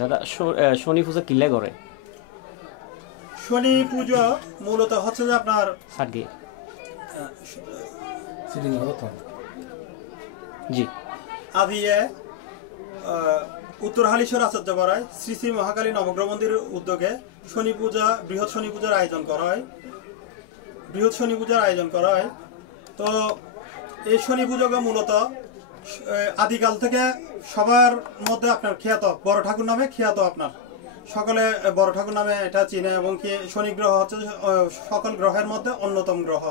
দাদা শনি পূজা কিল্লে করে? শনি পুজো মূলত হচ্ছে যে আপনার জি আদিয়ে উত্তর হালিশ্বর আচার্য পাড়ায় শ্রী শ্রী মহাকালী নবগ্রহ মন্দিরের উদ্যোগে শনি পূজা বৃহৎ শনি পূজার আয়োজন করা হয়। তো এই শনি পূজাকে মূলত আদিকাল থেকে সবার মধ্যে আপনার খ্যাত বড় ঠাকুর নামে খ্যাত, আপনার সকলে বড় ঠাকুর নামে এটা চিনে, এবং কি শনি গ্রহ হচ্ছে সকল গ্রহের মধ্যে অন্যতম গ্রহ।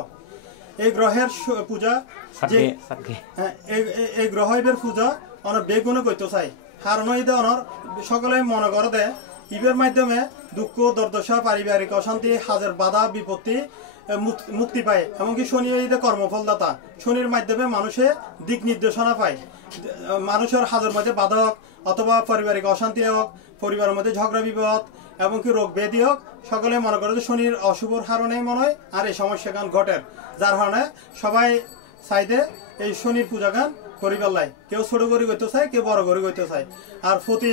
এই গ্রহের পূজা যে এই গ্রহের পূজা অনেক বেগুনে করতে চাই, কারণ এই অনর সকলে মনে করে দেয় ইবের মাধ্যমে দুঃখ দুর্দশা পারিবারিক অশান্তি হাজার বাধা বিপত্তি মুক্তি পায়, এমনকি শনি ঈদে কর্মফলদাতা। শনির মাধ্যমে মানুষে দিক নির্দেশনা পায়, মানুষের হাজার মধ্যে বাধা হোক অথবা পারিবারিক অশান্তি হোক, পরিবারের মধ্যে ঝগড়া বিপদ এমনকি রোগ ব্যাধি হোক, সকলে মনে করে যে শনির অশুভর কারণেই মনে হয় আর এই সমস্যা গান ঘটের, যার কারণে সবাই চাইদে এই শনির পূজা গান করিবার লাই। কেউ ছোট করি করতে চায়, কেউ বড় করি করতে চায়। আর প্রতি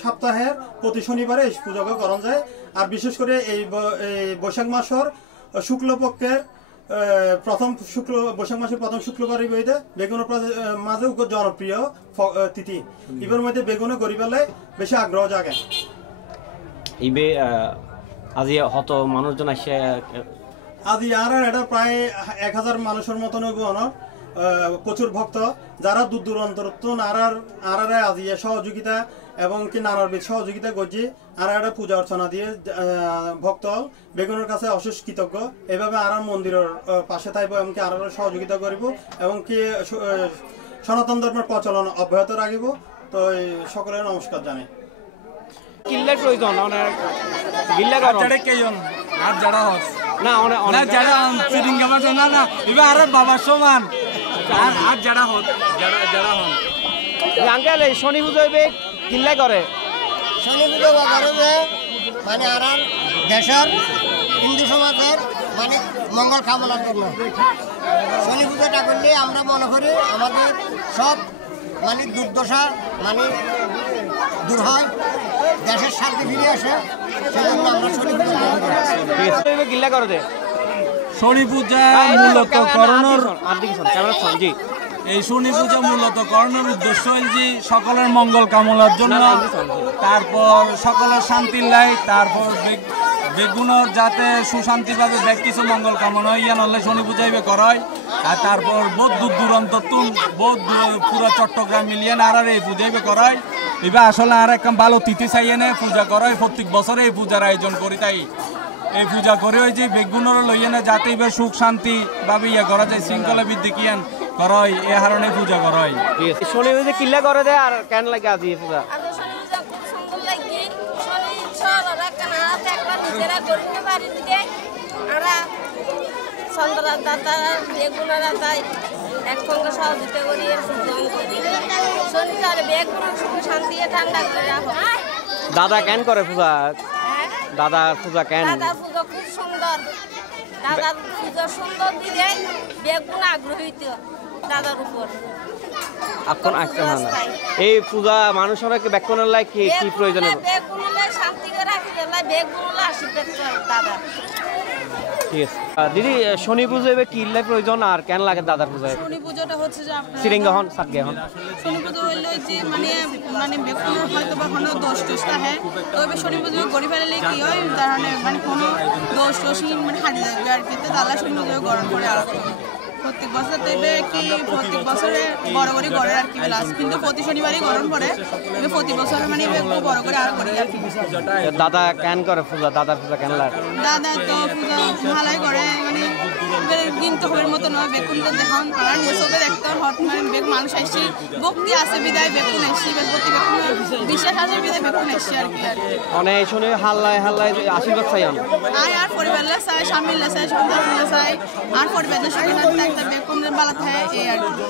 সপ্তাহের প্রতি শনিবারে এই পূজাকে করা যায়। আর বিশেষ করে এই বৈশাখ মাসের শুক্লপক্ষের বৈশাখ মাসের প্রথম শুক্রবারের বইতে বেগুনের মাঝে জনপ্রিয় তিথি। ইবের মধ্যে বেগুনে করিবার লাই বেশি আগ্রহ জাগে। ইবে আজি হত মানুষজন আসে, আজি আর এটা প্রায় 1000 মানুষের মতন প্রচুর ভক্ত, যারা দূর দূরান্তর আর আজি সহযোগিতা এবং কি নানাবিধ সহযোগিতা করছি। আর একটা পূজা অর্চনা দিয়ে ভক্ত বেগুনের কাছে অশেষ কৃতজ্ঞ। এভাবে আর মন্দিরের পাশে থাকবো, এমনকি আর সহযোগিতা করিব, এবং কি সনাতন ধর্মের প্রচলন অব্যাহত রাখিব। তো সকলের নমস্কার জানাই। কিল্লার প্রয়োজন গিল্লা যারা কেজন আর যারা হস না অনেক যারা চিরিঙ্গা বাজে না না এবার আর বাবার সমান আর যারা হত যারা হন আঙ্কেল এই শনি পূজা হইবে কিল্লা করে? শনি পুজো করে মানে আর দেশের হিন্দু সমাজের মানে মঙ্গল কামনার জন্য শনি পুজোটা করলে আমরা মনে করি আমাদের সব মানে দুর্দশা মানে দূর হয়, দেশের শান্তি ফিরে আসে। সেজন্য আমরা শনি পুজো কিল্লা করে দে। শনি পূজা মূলত করণের এই শনি পূজা মূলত করণের উদ্দেশ্য হচ্ছে সকলের মঙ্গল কামনার জন্য, তারপর সকলের শান্তির লাই, তারপর বেগুনের যাতে সুশান্তিভাবে বেশ কিছু মঙ্গল কামনা ইয়া নলে শনি পূজা ইবে করায়। আর তারপর বহুত দূর দূরান্ত পুরো চট্টগ্রাম মিলিয়ে আর এই পূজা ইবে করায়। এবার আসলে আর একটা ভালো তিথি চাইয়ে নে পূজা করায়, প্রত্যেক বছরে এই পূজার আয়োজন করি। তাই এই পূজা করে ওই যে বেগুনের লইয়ে না যাতে এবার সুখ শান্তি ভাবে ইয়ে করা যায়, শৃঙ্খলা বৃদ্ধি কিয়ান করয়, এ কারণে পূজা করয়। শনি পূজা কিল্লা করে দেয় আর কেন লাগে আজি পূজা? দাদা কেন করে পূজা? দাদা পূজা কেন? দাদার পূজা খুব সুন্দর, দাদার পূজা সুন্দর দিলে বেগুন আগ্রহীত দাদার উপর। এখন এই পূজা মানুষের বেগুনের লাই কি প্রয়োজন? বেগুনলে শান্তি করে রাখি দিলে বেগুনলে আশীর্বাদ করে দাদা। ঠিক আছে দিদি, শনি পুজো এবার কি প্রয়োজন আর কেন লাগে দাদার পূজায়? শনি পুজোটা হচ্ছে যে আপনার সিরিঙ্গা হন সাতগে হন শনি পুজো হইলে যে মানে বেগুনের হয়তো বা কোনো দোষ টোষটা হ্যাঁ, তো এবার শনি পুজো গড়ি ফেলে কি হয় তার মানে কোনো দোষ টোষহীন মানে হারিয়ে যাবে আর কি। তো তাহলে শনি পুজো গরম করে আলাদা প্রত্যেক বছর তো এবার কি প্রত্যেক বছরে বড় করে করে আর কি লাস্ট, কিন্তু প্রতি শনিবারই গরম পড়ে। এবার প্রতি বছর মানে একটু বড় করে আর করে আর কি। দাদা কেন করে পূজা? দাদার পূজা কেন লাগে? দাদা তো পূজা ভালোই করে, মানে কিন্তু হবের মতো নয়। বেগুন তো দেখান আর চোখে দেখতে হট মানে বেগ মানুষ আসছি ভক্তি আছে বিদায় বেগুন আসছি, প্রতি বেগুন বিশ্বাস আছে বিদায় বেগুন আসছি আর কি। অনেক শুনে হাল্লায় আশীর্বাদ চাই আর পরিবারের চাই, স্বামীর চাই, সন্তানের চাই, আর পরিবারের সঙ্গে বেগুনের বালা থাকে এই আর কি।